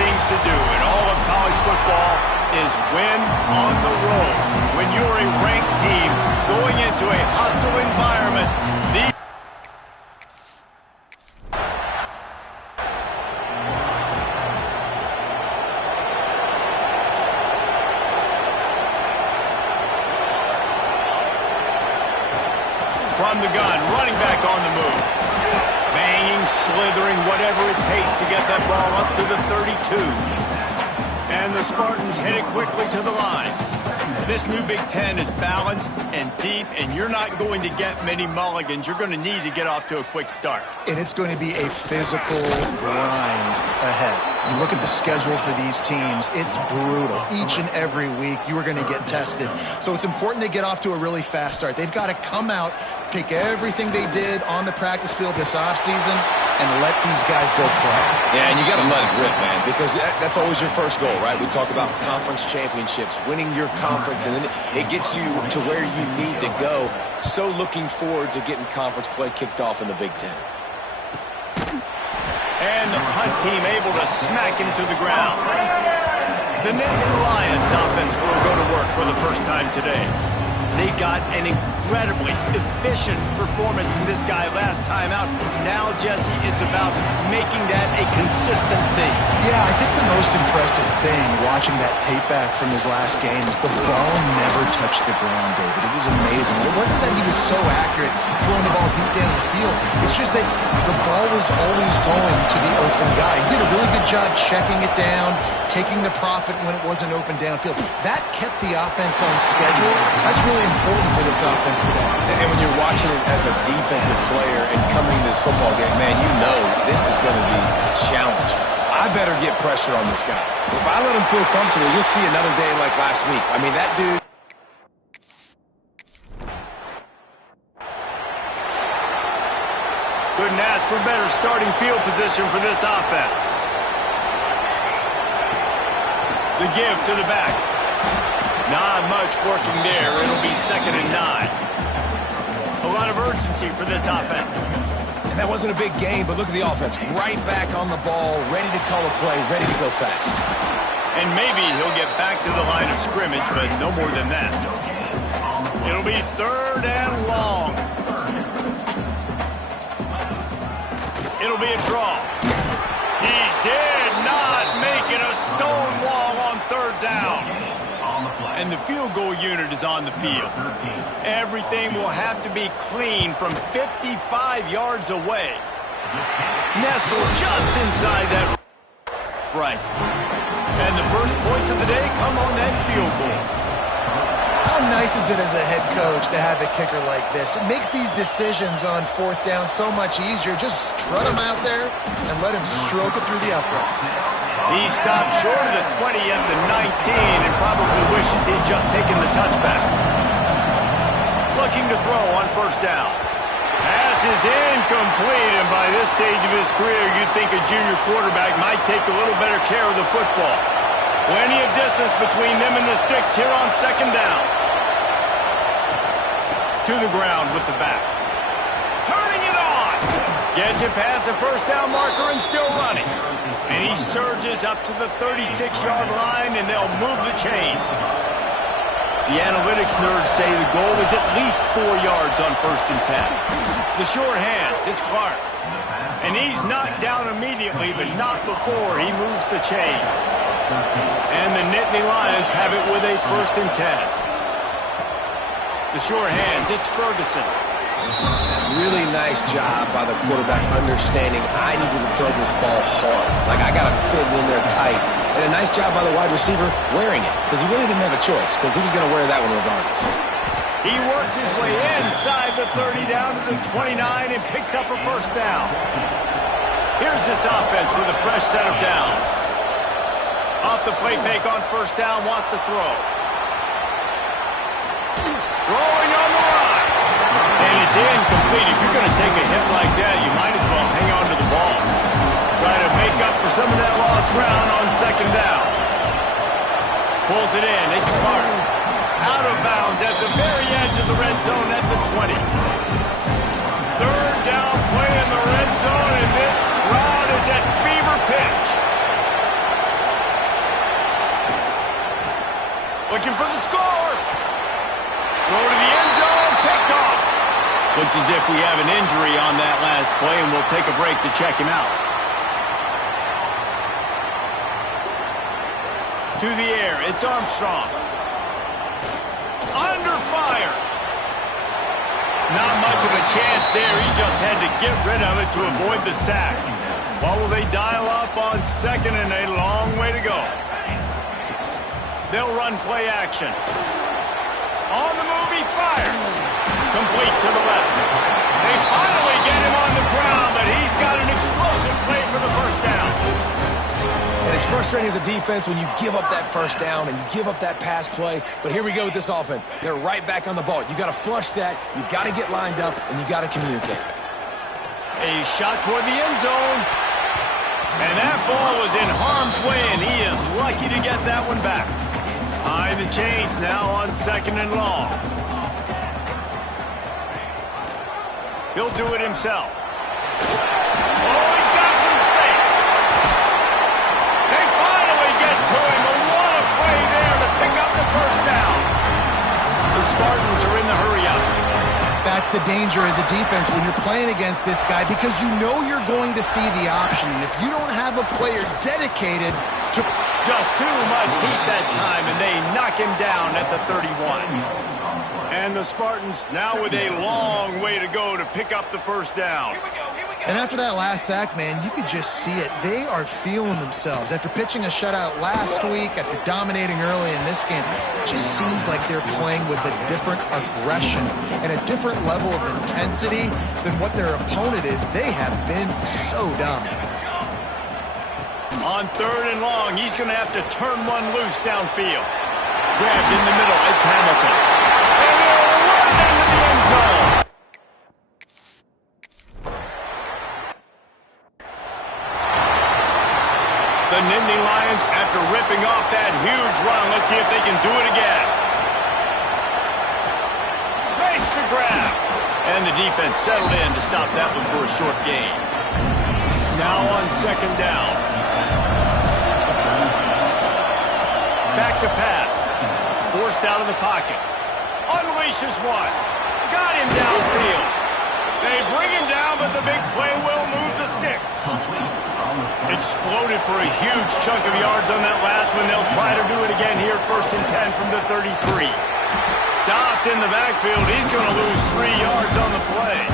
things to do in all of college football is win on the road. When you're a ranked team going into a hostile environment, from the gun, running back on the move. Banging, slithering, whatever it takes to get that ball up to the 32. And the Spartans headed quickly to the line. This new Big Ten is balanced and deep, and you're not going to get many mulligans. You're going to need to get off to a quick start. And it's going to be a physical grind ahead. You look at the schedule for these teams, it's brutal. Each and every week, you are going to get tested. So it's important they get off to a really fast start. They've got to come out, pick everything they did on the practice field this offseason, and let these guys go play. Yeah, and you got to let it rip, man, because that's always your first goal, right? We talk about conference championships, winning your conference, and then it gets you to where you need to go. So looking forward to getting conference play kicked off in the Big Ten. And the punt team able to smack him to the ground. The Nittany Lions offense will go to work for the first time today. They got an incredibly efficient performance from this guy last time out. Now, Jesse, it's about making that a consistent thing. Yeah, I think the most impressive thing watching that tape back from his last game is the ball never touched the ground, David. It was amazing. It wasn't that he was so accurate throwing the ball deep down the field. It's just that the ball was always going to the open guy. He did a really good job checking it down, taking the profit when it wasn't open downfield. That kept the offense on schedule. That's really important for this offense today. And when you're watching it as a defensive player and coming to this football game, man, you know this is going to be a challenge. I better get pressure on this guy. If I let him feel comfortable, you'll see another day like last week. I mean, that dude... Couldn't ask for better starting field position for this offense. The give to the back. Not much working there. It'll be 2nd and 9. A lot of urgency for this offense. And that wasn't a big game, but look at the offense. Right back on the ball, ready to call a play, ready to go fast. And maybe he'll get back to the line of scrimmage, but no more than that. It'll be 3rd and long. It'll be a draw. He did not make it a stone wall on 3rd down. And the field goal unit is on the field. Everything will have to be clean from 55 yards away. Nestled just inside that right. And the first points of the day come on that field goal. How nice is it as a head coach to have a kicker like this? It makes these decisions on 4th down so much easier. Just trot him out there and let him stroke it through the uprights. He stopped short of the 20 at the 19 and probably wishes he'd just taken the touchback. Looking to throw on 1st down. Pass is incomplete, and by this stage of his career, you'd think a junior quarterback might take a little better care of the football. Plenty of distance between them and the sticks here on 2nd down. To the ground with the back. Turning it on! Gets it past the 1st down marker and still running. And he surges up to the 36-yard line, and they'll move the chains. The analytics nerds say the goal is at least 4 yards on 1st and 10. The short hands, it's Clark. And he's knocked down immediately, but not before he moves the chains. And the Nittany Lions have it with a 1st and 10. The short hands, it's Ferguson. Really nice job by the quarterback understanding I needed to throw this ball hard. Like, I got to fit it in there tight. And a nice job by the wide receiver wearing it, because he really didn't have a choice, because he was going to wear that one regardless. He works his way inside the 30 down to the 29 and picks up a 1st down. Here's this offense with a fresh set of downs. Off the play fake on 1st down, wants to throw. Throwing on the line. And it's incomplete. If you're going to take a hit like that, you might as well hang on to the ball. Try to make up for some of that lost ground on 2nd down. Pulls it in. It's Clark. Out of bounds at the very edge of the red zone at the 20. 3rd down play in the red zone, and this crowd is at fever pitch. Looking for the score. Throw to the end zone. Picked off. Looks as if we have an injury on that last play, and we'll take a break to check him out. To the air, it's Armstrong. Under fire. Not much of a chance there. He just had to get rid of it to avoid the sack. What will they dial up on second and a long way to go? They'll run play action. On the move, he fires. Complete to the left. They finally get him on the ground, but he's got an explosive play for the first down. And it's frustrating as a defense when you give up that first down and you give up that pass play. But here we go with this offense. They're right back on the ball. You got to flush that. You got to get lined up, and you got to communicate. A shot toward the end zone. And that ball was in harm's way, and he is lucky to get that one back. High the chains now on second and long. He'll do it himself. Oh, he's got some space. They finally get to him. And what a play there to pick up the first down. The Spartans are in the hurry-up. That's the danger as a defense when you're playing against this guy, because you know you're going to see the option. And if you don't have a player dedicated to... Just too much heat that time, and they knock him down at the 31. And the Spartans now with a long way to go to pick up the first down. And after that last sack, man, you could just see it. They are feeling themselves. After pitching a shutout last week, after dominating early in this game, it just seems like they're playing with a different aggression and a different level of intensity than what their opponent is. They have been so dominant. On third and long, he's going to have to turn one loose downfield. Grabbed in the middle, it's Hamilton. And they'll run into the end zone. The Nittany Lions, after ripping off that huge run, let's see if they can do it again. Makes the grab. And the defense settled in to stop that one for a short gain. Now on second down. Back to pass. Forced out of the pocket. Unleashes one. Got him downfield. They bring him down, but the big play will move the sticks. Exploded for a huge chunk of yards on that last one. They'll try to do it again here, 1st and 10 from the 33. Stopped in the backfield. He's going to lose 3 yards on the play.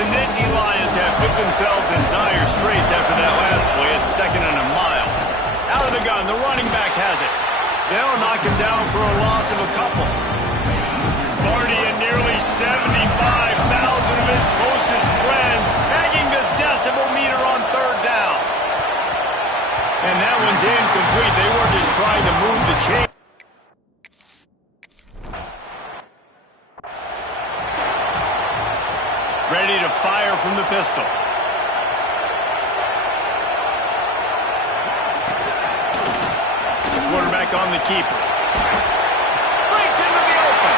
The Nittany Lions have put themselves in dire straits after that last play. It's 2nd and a mile. Out of the gun, the running back has it. They'll knock him down for a loss of a couple. Sparty and nearly 75,000 of his closest friends hanging the decibel meter on third down. And that one's incomplete. They were just trying to move the chain. Ready to fire from the pistol. Quarterback on the keeper. Breaks into the open.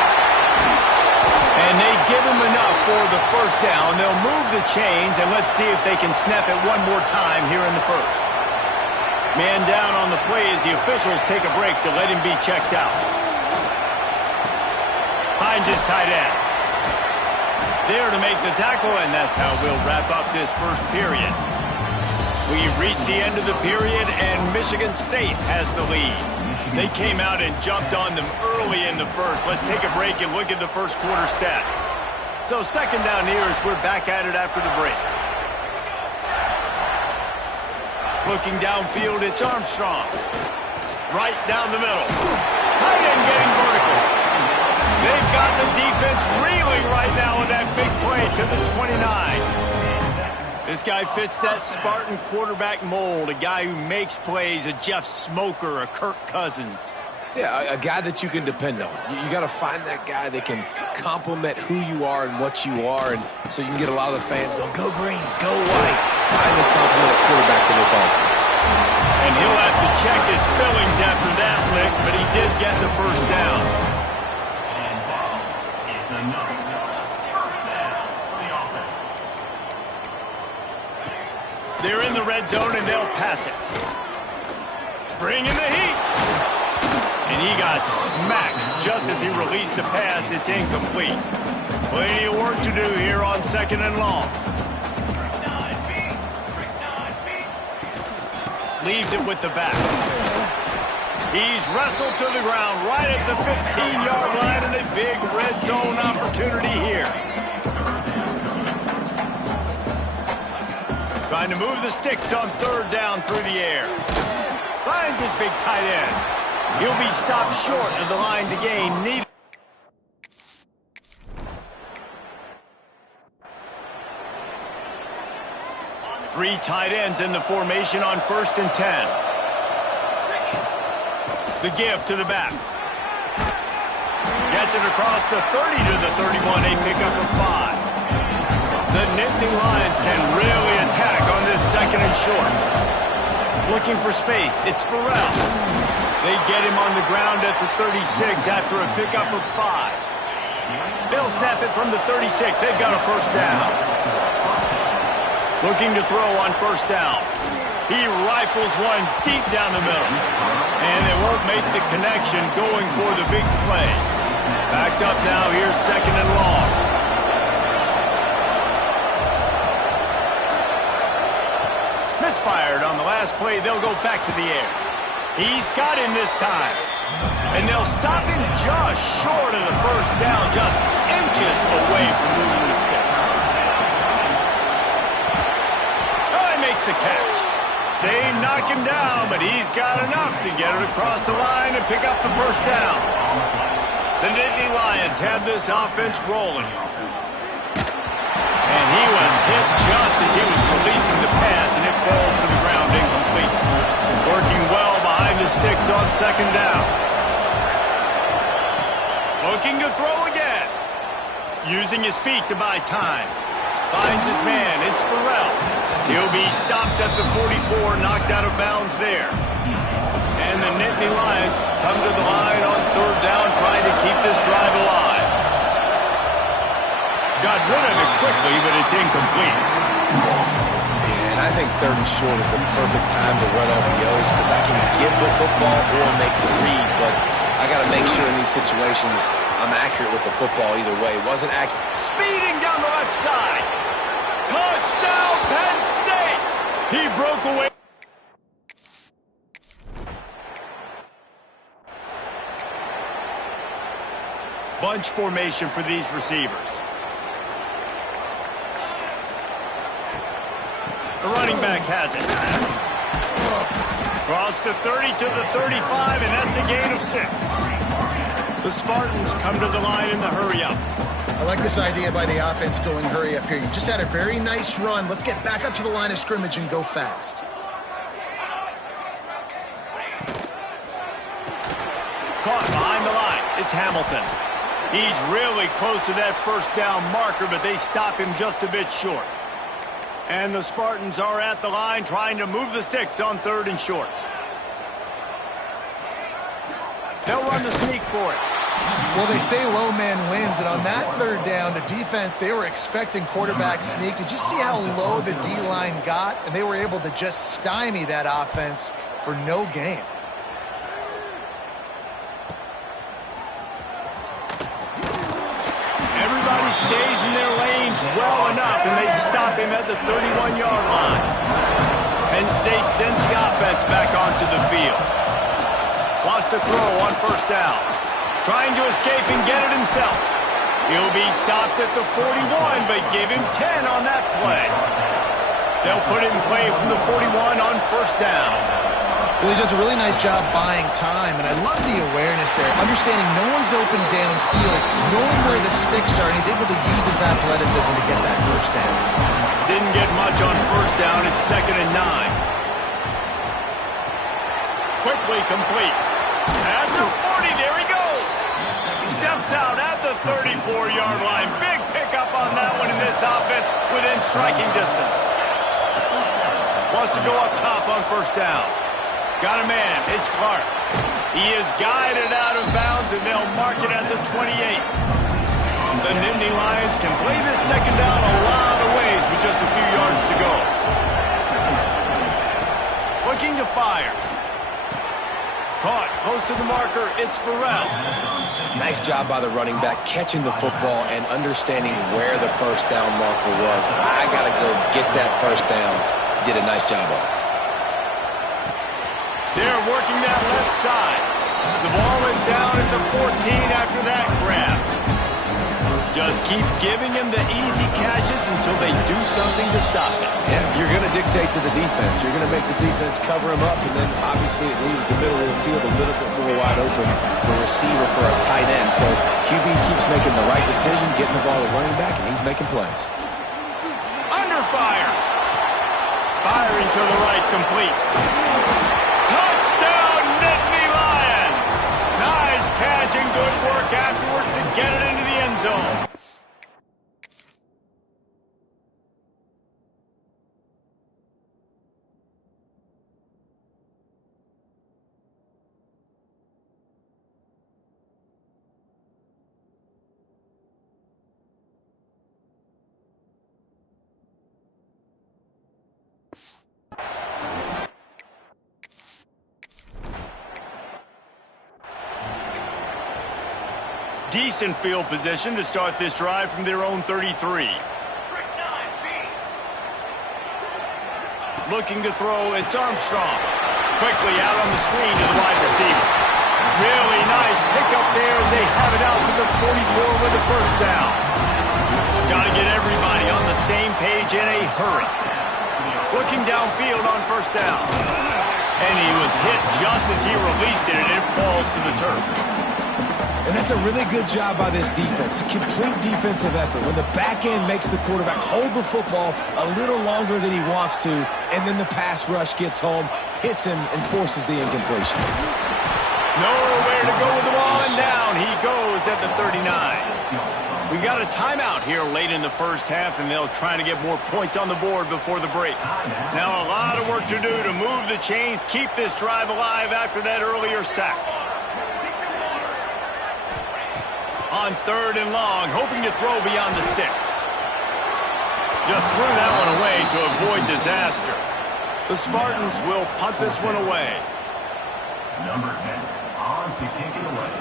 And they give him enough for the first down. They'll move the chains, and let's see if they can snap it one more time here in the first. Man down on the play as the officials take a break to let him be checked out. Finds his tight end. There to make the tackle, and that's how we'll wrap up this first period. We've reached the end of the period, and Michigan State has the lead. They came out and jumped on them early in the first. Let's take a break and look at the first quarter stats. So second down here as we're back at it after the break. Looking downfield, it's Armstrong. Right down the middle. Tight end getting vertical. They've got the defense reeling right now with that big play to the 29. This guy fits that Spartan quarterback mold, a guy who makes plays, a Jeff Smoker, a Kirk Cousins. Yeah, a guy that you can depend on. You got to find that guy that can complement who you are and what you are, and so you can get a lot of the fans going, go green, go white. Find the complement at quarterback to this offense. And he'll have to check his fillings after that lick, but he did get the first down. They're in the red zone, and they'll pass it. Bring in the heat. And And he got smacked just as he released the pass. It's incomplete. Plenty of work to do here on 2nd and long. Leaves it with the back. He's wrestled to the ground right at the 15-yard line, and a big red zone opportunity here. Trying to move the sticks on 3rd down through the air. Finds his big tight end. He'll be stopped short of the line to gain. Needed. Three tight ends in the formation on 1st and 10. The give to the back. Gets it across the 30 to the 31, a pickup of 5. The Nittany Lions can really attack on this 2nd and short. Looking for space, it's Burrell. They get him on the ground at the 36 after a pickup of 5. They'll snap it from the 36. They've got a 1st down. Looking to throw on 1st down. He rifles one deep down the middle. And it won't make the connection going for the big play. Backed up now, here's 2nd and long. Misfired on the last play, they'll go back to the air. He's got him this time. And they'll stop him just short of the 1st down, just inches away from moving the sticks. Makes a catch. They knock him down, but he's got enough to get it across the line and pick up the 1st down. The Nittany Lions have this offense rolling. And he was hit just as he was releasing the pass, and it falls to the ground incomplete. Working well behind the sticks on 2nd down. Looking to throw again. Using his feet to buy time. Finds his man. It's Burrell. He'll be stopped at the 44, knocked out of bounds there. And the Nittany Lions come to the line on 3rd down, trying to keep this drive alive. Got rid of it quickly, but it's incomplete. Yeah, and I think 3rd and short is the perfect time to run RPOs because I can give the football or make the read, but I got to make sure in these situations I'm accurate with the football either way. It wasn't accurate. Speeding down the left side. Touchdown, Penn State! He broke away. Bunch formation for these receivers. The running back has it. Cross the 30 to the 35, and that's a gain of 6. The Spartans come to the line in the hurry-up. I like this idea by the offense going hurry up here. You just had a very nice run. Let's get back up to the line of scrimmage and go fast. Caught behind the line. It's Hamilton. He's really close to that 1st down marker, but they stop him just a bit short. And the Spartans are at the line trying to move the sticks on 3rd and short. They'll run the sneak for it. Well, they say low man wins, and on that 3rd down, the defense, they were expecting quarterback sneak. Did you see how low the D-line got? And they were able to just stymie that offense for no gain. Everybody stays in their lanes well enough, and they stop him at the 31-yard line. Penn State sends the offense back onto the field. Wants to throw on 1st down. Trying to escape and get it himself. He'll be stopped at the 41, but give him 10 on that play. They'll put it in play from the 41 on 1st down. Well, he does a really nice job buying time, and I love the awareness there. Understanding no one's open downfield, knowing where the sticks are, and he's able to use his athleticism to get that 1st down. Didn't get much on 1st down. It's 2nd and 9. Quickly complete. At the 40, there he goes. Steps out at the 34-yard line. Big pickup on that one in this offense within striking distance. Wants to go up top on 1st down. Got a man. It's Clark. He is guided out of bounds, and they'll mark it at the 28. The Nittany Lions can play this 2nd down a lot of ways with just a few yards to go. Looking to fire. Caught close to the marker. It's Burrell. Nice job by the running back catching the football and understanding where the first down marker was. I got to go get that first down. He did a nice job of it. They're working that left side. The ball is down at the 14 after that grab. Just keep giving him the easy catches until they do something to stop it. Yeah, you're going to dictate to the defense. You're going to make the defense cover him up, and then obviously it leaves the middle of the field a little bit more wide open for receiver for a tight end. So QB keeps making the right decision, getting the ball to running back, and he's making plays. Under fire. Firing to the right, complete. Touchdown, Nittany Lions! Nice catch and good work afterwards to get it into the end zone. Decent field position to start this drive from their own 33. Looking to throw, it's Armstrong. Quickly out on the screen to the wide receiver. Really nice pickup there as they have it out to the 44 with the first down. Got to get everybody on the same page in a hurry. Looking downfield on first down. And he was hit just as he released it, and it falls to the turf. And that's a really good job by this defense, a complete defensive effort. When the back end makes the quarterback hold the football a little longer than he wants to, and then the pass rush gets home, hits him, and forces the incompletion. Nowhere to go with the ball, and down he goes at the 39. We got a timeout here late in the first half, and they'll try to get more points on the board before the break. Now a lot of work to do to move the chains, keep this drive alive after that earlier sack. On third and long, hoping to throw beyond the sticks. Just threw that one away to avoid disaster. The Spartans will punt this one away. Number 10, on to kick it away.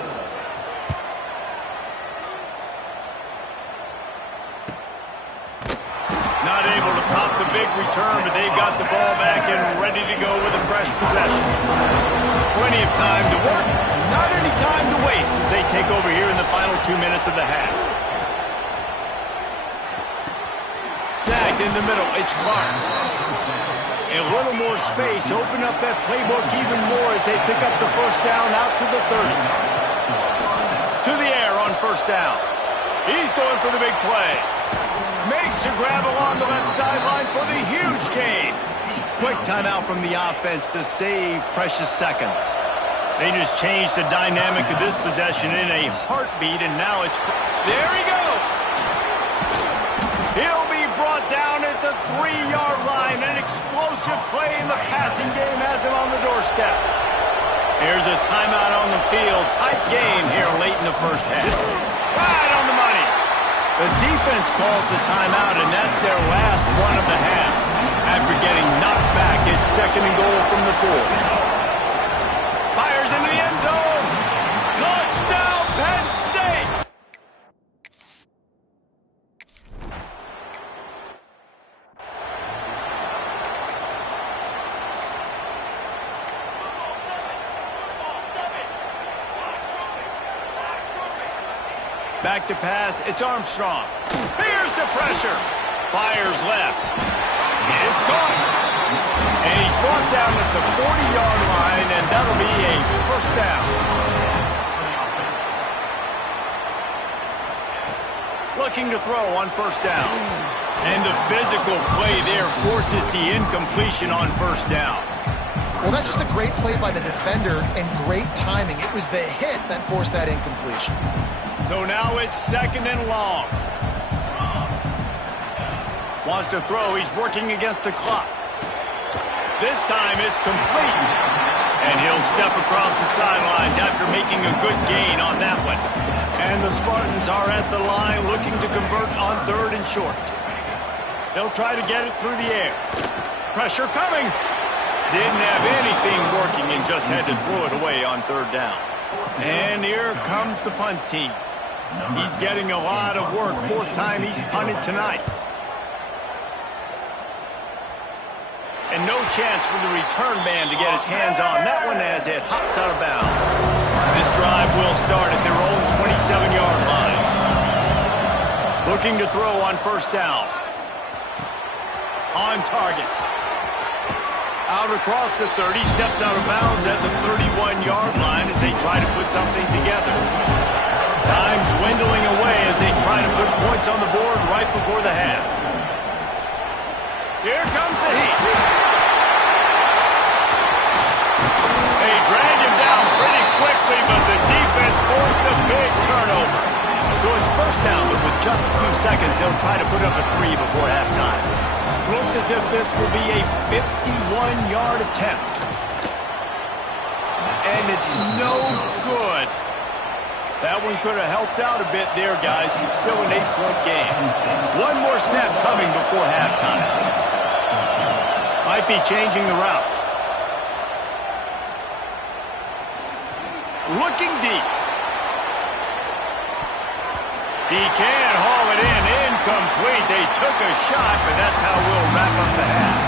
Not able to pop the big return, but they've got the ball back and ready to go with a fresh possession. Plenty of time to work, not any time to waste as they take over here in the final 2 minutes of the half. Snagged in the middle, it's Clark. A little more space, open up that playbook even more as they pick up the first down out to the 30. To the air on first down. He's going for the big play. Makes the grab along the left sideline for the huge gain. Quick timeout from the offense to save precious seconds. They just changed the dynamic of this possession in a heartbeat, and now it's... There he goes! He'll be brought down at the 3-yard line. An explosive play in the passing game has him on the doorstep. Here's a timeout on the field. Tight game here late in the first half. Right on the money. The defense calls the timeout, and that's their last one of the half. After getting knocked back, it's second and goal from the 4. Fires into the end zone. Touchdown, Penn State! Back to pass, it's Armstrong. Here's the pressure. Fires left. It's caught. And he's brought down at the 40-yard line, and that'll be a first down. Looking to throw on first down. And the physical play there forces the incompletion on first down. Well, that's just a great play by the defender and great timing. It was the hit that forced that incompletion. So now it's second and long. Wants to throw. He's working against the clock. This time it's complete. And he'll step across the sidelines after making a good gain on that one. And the Spartans are at the line looking to convert on third and short. They'll try to get it through the air. Pressure coming. Didn't have anything working and just had to throw it away on third down. And here comes the punt team. He's getting a lot of work. Fourth time he's punted tonight. And no chance for the return man to get his hands on that one as it hops out of bounds. This drive will start at their own 27-yard line. Looking to throw on first down. On target. Out across the 30, steps out of bounds at the 31-yard line as they try to put something together. Time dwindling away as they try to put points on the board right before the half. Here comes the heat. They drag him down pretty quickly, but the defense forced a big turnover. So it's first down, but with just a few seconds, they'll try to put up a 3 before halftime. Looks as if this will be a 51-yard attempt. And it's no good. That one could have helped out a bit there, guys, but still an 8-point game. One more snap coming before halftime. Might be changing the route. Looking deep. He can haul it in. Incomplete. They took a shot, but that's how we'll wrap up the half.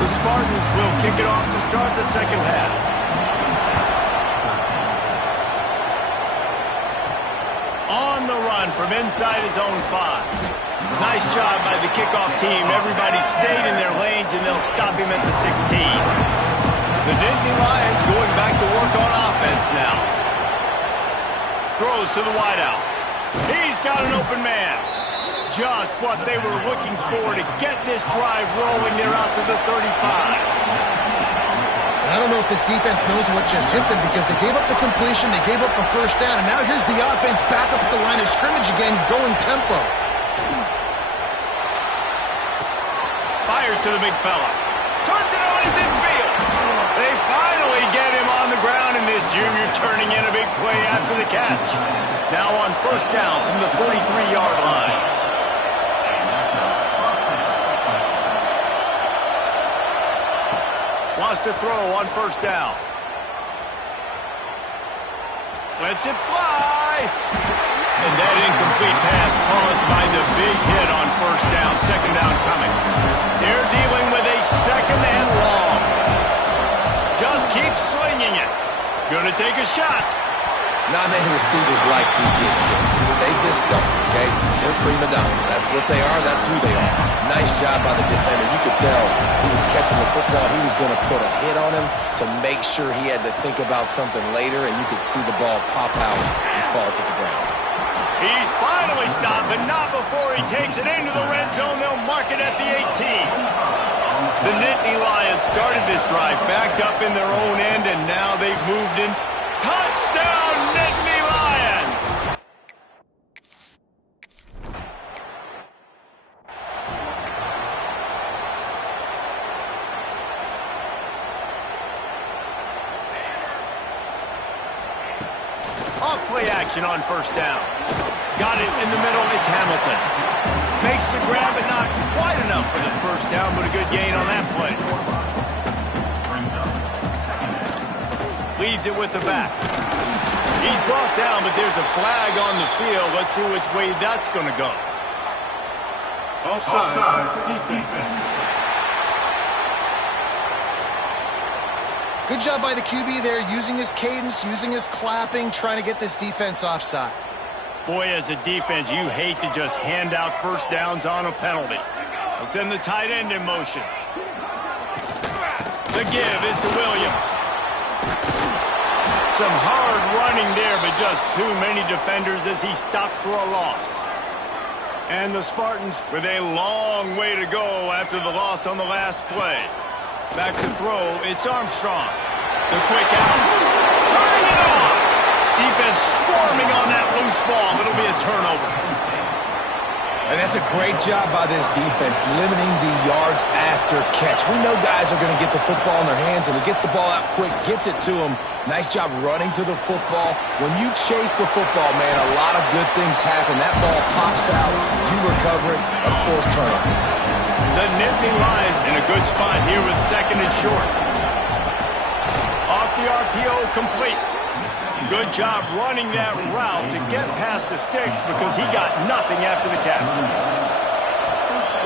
The Spartans will kick it off to start the second half. On the run from inside his own 5. Nice job by the kickoff team. Everybody stayed in their lanes, and they'll stop him at the 16. The Nittany Lions going back to work on offense now. Throws to the wideout. He's got an open man. Just what they were looking for to get this drive rolling. They're out to the 35. I don't know if this defense knows what just hit them because they gave up the completion, they gave up a first down, and now here's the offense back up at the line of scrimmage again, going tempo. Fires to the big fella. Turns it on in midfield. They finally get him on the ground, and this junior turning in a big play after the catch. Now on first down from the 43-yard line. Wants to throw on first down. Lets it fly. And that incomplete pass caused by the big hit on first down. Second down coming. They're dealing with a second and long. Just keep slinging it. Gonna take a shot. Non-name receivers like to get hit. They just don't, okay? They're prima donnas. That's what they are. That's who they are. Nice job by the defender. You could tell he was catching the football. He was going to put a hit on him to make sure he had to think about something later, and you could see the ball pop out and fall to the ground. He's finally stopped, but not before he takes it into the red zone. They'll mark it at the 18. The Nittany Lions started this drive backed up in their own end, and now they've moved in. Touchdown, Nittany Lions! Off play action on first down. Got it in the middle, it's Hamilton. Makes the grab, but not quite enough for the first down, but a good gain on that play. Leaves it with the back. He's brought down, but there's a flag on the field. Let's see which way that's going to go. Offside. Defense. Good job by the QB there, using his cadence, using his clapping, trying to get this defense offside. Boy, as a defense, you hate to just hand out first downs on a penalty. They'll send the tight end in motion. The give is to Williams. Some hard running there, but just too many defenders as he stopped for a loss. And the Spartans with a long way to go after the loss on the last play. Back to throw, it's Armstrong. The quick out. Turning it on! Defense swarming on that loose ball. It'll be a turnover. And that's a great job by this defense, limiting the yards after catch. We know guys are going to get the football in their hands, and he gets the ball out quick, gets it to them. Nice job running to the football. When you chase the football, man, a lot of good things happen. That ball pops out, you recover it, a forced turnover. The Nittany Lions in a good spot here with second and short. Off the RPO, complete. Good job running that route to get past the sticks because he got nothing after the catch.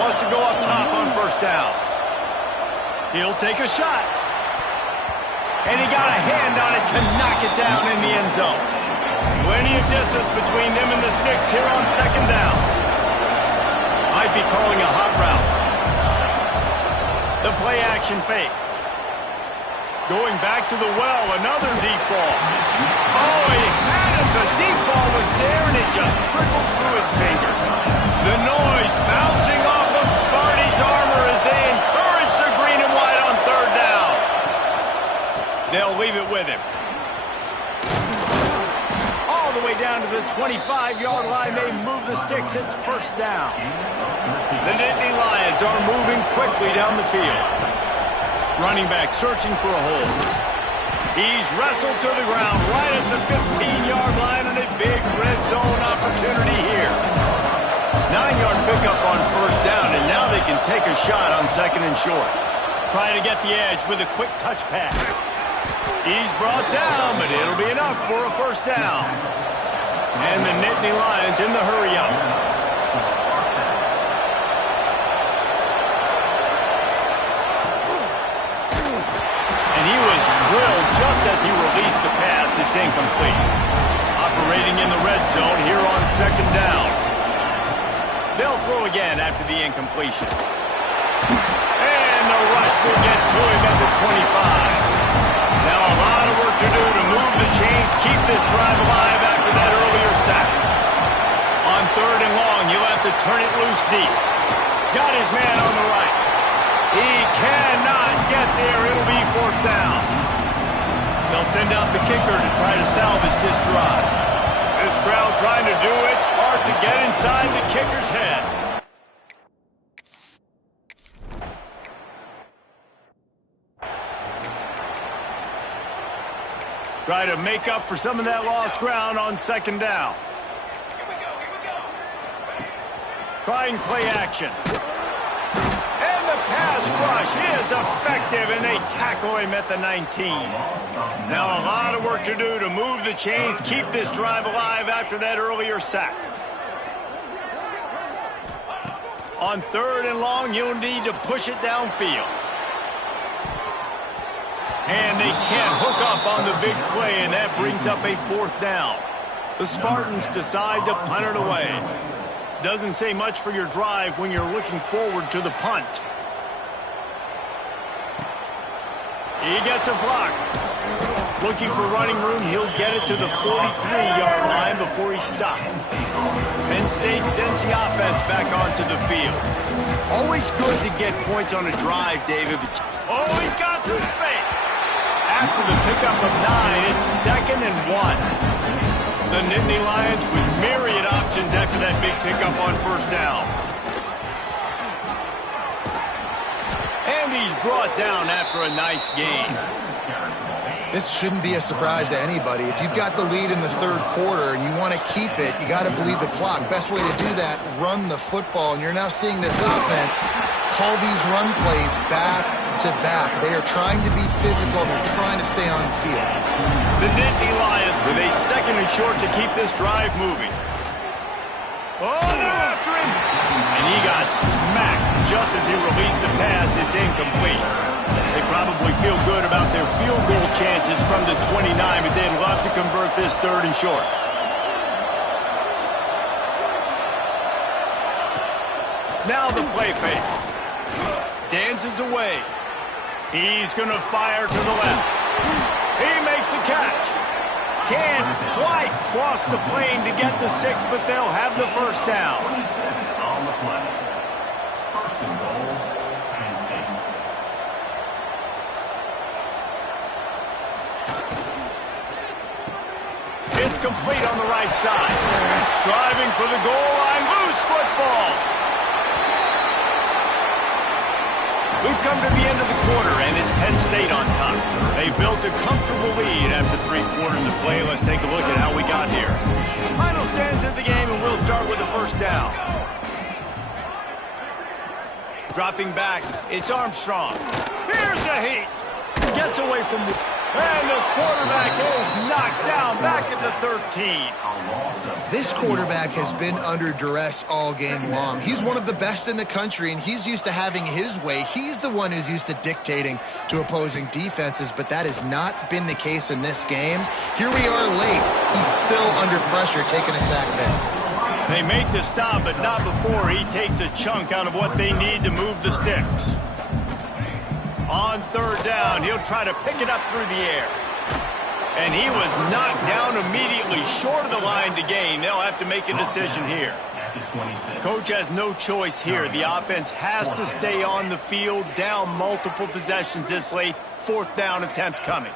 Wants to go up top on first down. He'll take a shot. And he got a hand on it to knock it down in the end zone. Plenty of distance between them and the sticks here on second down. Might be calling a hot route. The play action fake. Going back to the well, another deep ball. Oh, he had it. The deep ball was there, and it just trickled through his fingers. The noise bouncing off of Sparty's armor as they encourage the green and white on third down. They'll leave it with him. All the way down to the 25-yard line, they move the sticks. It's first down. The Nittany Lions are moving quickly down the field. Running back searching for a hole. He's wrestled to the ground right at the 15-yard line and a big red zone opportunity here. 9-yard pickup on first down, and now they can take a shot on second and short. Trying to get the edge with a quick touch pass. He's brought down, but it'll be enough for a first down. And the Nittany Lions in the hurry up. And he was drilled just as he released the pass. It's incomplete. Operating in the red zone here on second down. They'll throw again after the incompletion. And the rush will get to him at the 25. Now a lot of work to do to move the chains, keep this drive alive after that earlier sack. On third and long, you'll have to turn it loose deep. Got his man on the right. He cannot get there. It'll be fourth down. They'll send out the kicker to try to salvage this drive. This crowd trying to do its part to get inside the kicker's head. Try to make up for some of that lost ground on second down. Trying play action. And the pass rush is effective, and they tackle him at the 19. Now a lot of work to do to move the chains, keep this drive alive after that earlier sack. On third and long, you'll need to push it downfield. And they can't hook up on the big play, and that brings up a fourth down. The Spartans decide to punt it away. Doesn't say much for your drive when you're looking forward to the punt. He gets a block. Looking for running room, he'll get it to the 43-yard line before he stops. Penn State sends the offense back onto the field. Always good to get points on a drive, David. Oh, he's got through space. After the pickup of 9, it's second and 1. The Nittany Lions with myriad options after that big pickup on first down. And he's brought down after a nice gain. This shouldn't be a surprise to anybody. If you've got the lead in the third quarter and you want to keep it, you got to bleed the clock. Best way to do that, run the football. And you're now seeing this offense call these run plays back to back. They are trying to be physical. They're trying to stay on the field. The Nittany Lions with a second and short to keep this drive moving. Oh, they're after him. And he got smacked just as he released the pass. It's incomplete. They probably feel good about their field goal chances from the 29, but they'd love to convert this third and short. Now the play fake. Dances away. He's going to fire to the left. He makes the catch. Can't quite cross the plane to get the 6, but they'll have the first down. On the play. First and goal, Penn State. It's complete on the right side. Striving for the goal line. Loose football. We've come to the end of the quarter, and it's Penn State on top. They built a comfortable lead after 3 quarters of play. Let's take a look at how we got here. Final stands of the game, and we'll start with the first down. Dropping back, it's Armstrong. Here's a heat. Gets away from... And the quarterback is knocked down back at the 13. This quarterback has been under duress all game long. He's one of the best in the country, and he's used to having his way. He's the one who's used to dictating to opposing defenses, but that has not been the case in this game. Here we are late. He's still under pressure, taking a sack there. They make the stop, but not before he takes a chunk out of what they need to move the sticks. On third down, he'll try to pick it up through the air. And he was knocked down immediately short of the line to gain. They'll have to make a decision here. Coach has no choice here. The offense has to stay on the field, down multiple possessions this late. Fourth down attempt coming.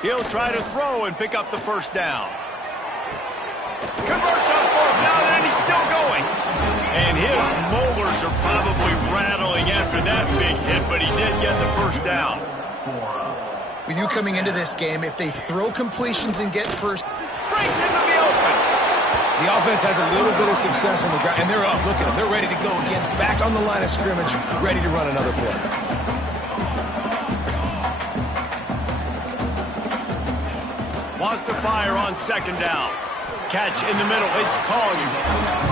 He'll try to throw and pick up the first down. Converts on fourth down, and he's still going. And his molars are probably rattling after that big hit, but he did get the first down. When you coming into this game, if they throw completions and get first... Breaks into the open. The offense has a little bit of success on the ground, and they're up. Look at them. They're ready to go again. Back on the line of scrimmage, ready to run another play. Wants to fire on second down. Catch in the middle. It's Collier.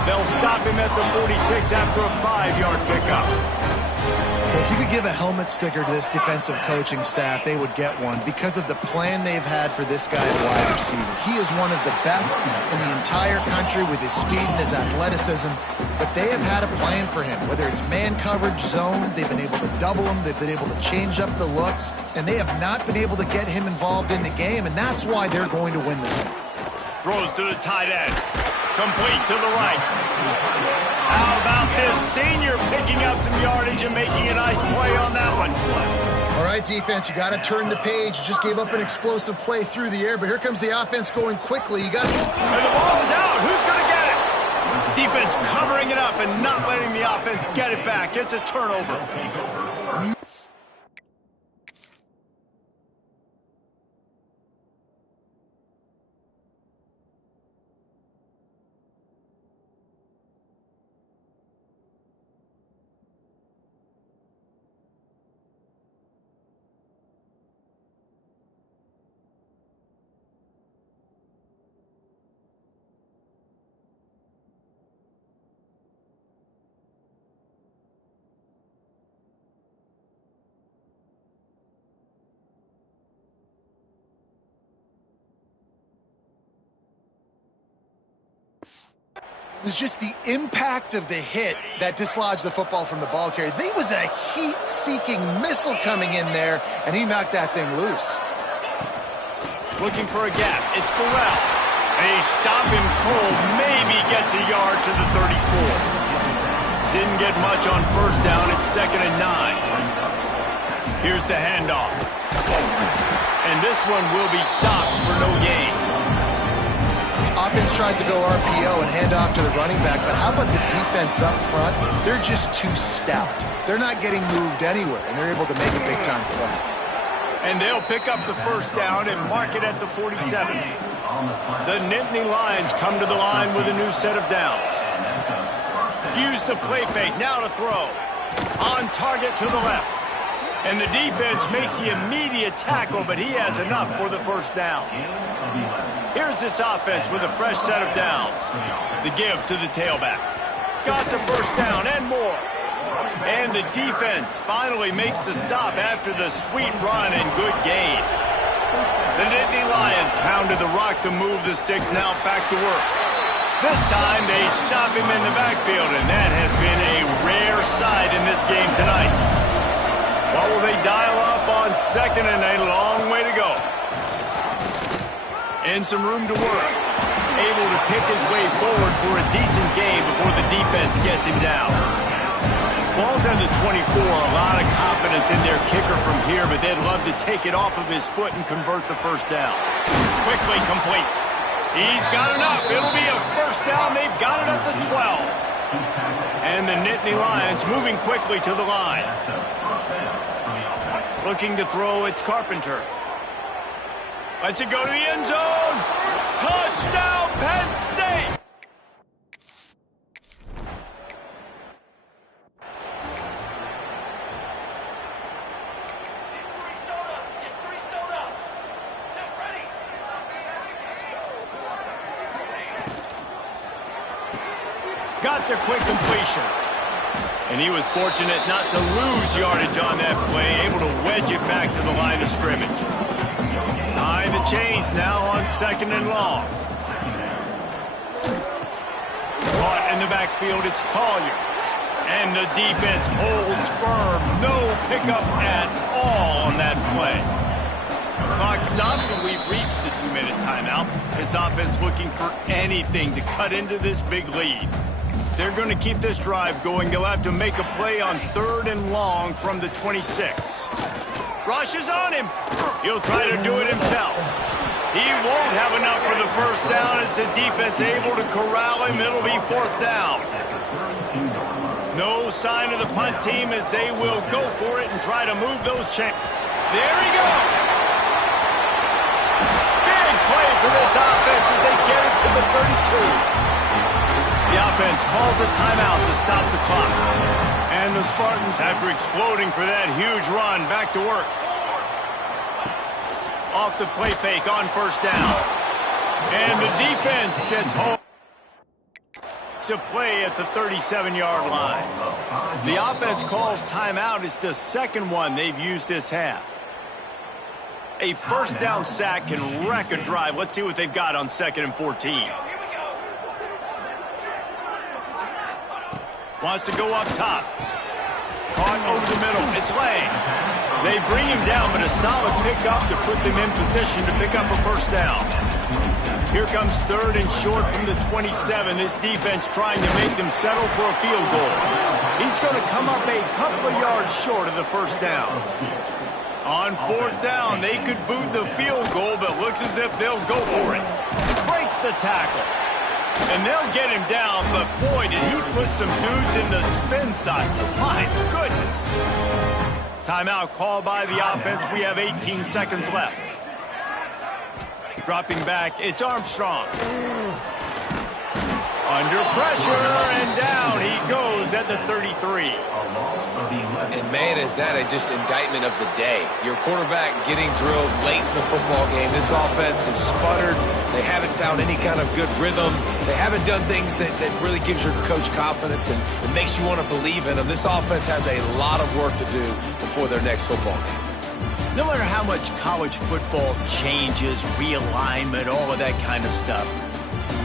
They'll stop him at the 46 after a 5-yard pickup. Well, if you could give a helmet sticker to this defensive coaching staff, they would get one because of the plan they've had for this guy at wide receiver. He is one of the best in the entire country with his speed and his athleticism, but they have had a plan for him. Whether it's man coverage, zone, they've been able to double him, they've been able to change up the looks, and they have not been able to get him involved in the game, and that's why they're going to win this one. Throws to the tight end. Complete to the right. How about this senior picking up some yardage and making a nice play on that one? All right, defense, you got to turn the page. You just gave up an explosive play through the air, but here comes the offense going quickly. You got to... And the ball is out. Who's going to get it? Defense covering it up and not letting the offense get it back. It's a turnover. It was just the impact of the hit that dislodged the football from the ball carrier. There was a heat-seeking missile coming in there, and he knocked that thing loose. Looking for a gap. It's Burrell. They stop him cold. Maybe gets a yard to the 34. Didn't get much on first down. It's 2nd and 9. Here's the handoff. And this one will be stopped for no gain. Offense tries to go RPO and hand off to the running back, but how about the defense up front? They're just too stout. They're not getting moved anywhere, and they're able to make a big-time play. And they'll pick up the first down and mark it at the 47. The Nittany Lions come to the line with a new set of downs. Use the play fake, now to throw. On target to the left. And the defense makes the immediate tackle, but he has enough for the first down. Here's this offense with a fresh set of downs. The give to the tailback. Got the first down and more. And the defense finally makes the stop after the sweet run and good gain. The Nittany Lions pounded the rock to move the sticks, now back to work. This time they stop him in the backfield, and that has been a rare sight in this game tonight. What will they dial up on 2nd and a long way to go? And some room to work. Able to pick his way forward for a decent gain before the defense gets him down. Ball's on the 24. A lot of confidence in their kicker from here, but they'd love to take it off of his foot and convert the first down. Quickly complete. He's got enough. It'll be a first down. They've got it at the 12. And the Nittany Lions moving quickly to the line. Looking to throw, it's Carpenter. Lets it go to the end zone. Touchdown, Penn State! Got the quick completion. And he was fortunate not to lose yardage on that play, able to wedge it back to the line of scrimmage. Behind the chains now on 2nd and long. Caught in the backfield, it's Collier. And the defense holds firm. No pickup at all on that play. Clock stops and we've reached the 2-minute timeout. This offense looking for anything to cut into this big lead. They're going to keep this drive going. They'll have to make a play on 3rd and long from the 26. Rush is on him. He'll try to do it himself. He won't have enough for the first down as the defense able to corral him. It'll be 4th down. No sign of the punt team as they will go for it and try to move those chains. There he goes. Big play for this offense as they get it to the 32. The offense calls a timeout to stop the clock. And the Spartans, after exploding for that huge run, back to work. Off the play fake on 1st down. And the defense gets home to play at the 37-yard line. The offense calls timeout. It's the 2nd one they've used this half. A 1st down sack can wreck a drive. Let's see what they've got on 2nd and 14. Wants to go up top. Caught over the middle. It's Lang. They bring him down, but a solid pickup to put them in position to pick up a 1st down. Here comes 3rd and short from the 27. This defense trying to make them settle for a field goal. He's going to come up a couple of yards short of the 1st down. On 4th down, they could boot the field goal, but looks as if they'll go for it. Breaks the tackle. And they'll get him down, but boy, did he put some dudes in the spin cycle. My goodness. Timeout called by the offense. We have 18 seconds left. Dropping back, it's Armstrong. Under pressure, and down he goes at the 33. And man, is that just indictment of the day. Your quarterback getting drilled late in the football game. This offense has sputtered. They haven't found any kind of good rhythm. They haven't done things that really gives your coach confidence and it makes you want to believe in them. This offense has a lot of work to do before their next football game. No matter how much college football changes, realignment, all of that kind of stuff,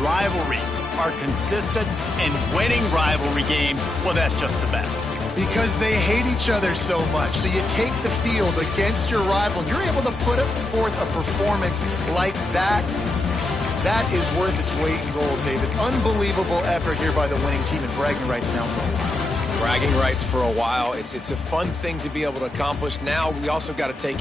rivalries are consistent, and winning rivalry games, well, that's just the best. Because they hate each other so much. So you take the field against your rival. You're able to put forth a performance like that. That is worth its weight in gold, David. Unbelievable effort here by the winning team, and bragging rights now for a while. Bragging rights for a while. It's a fun thing to be able to accomplish. Now we also got to take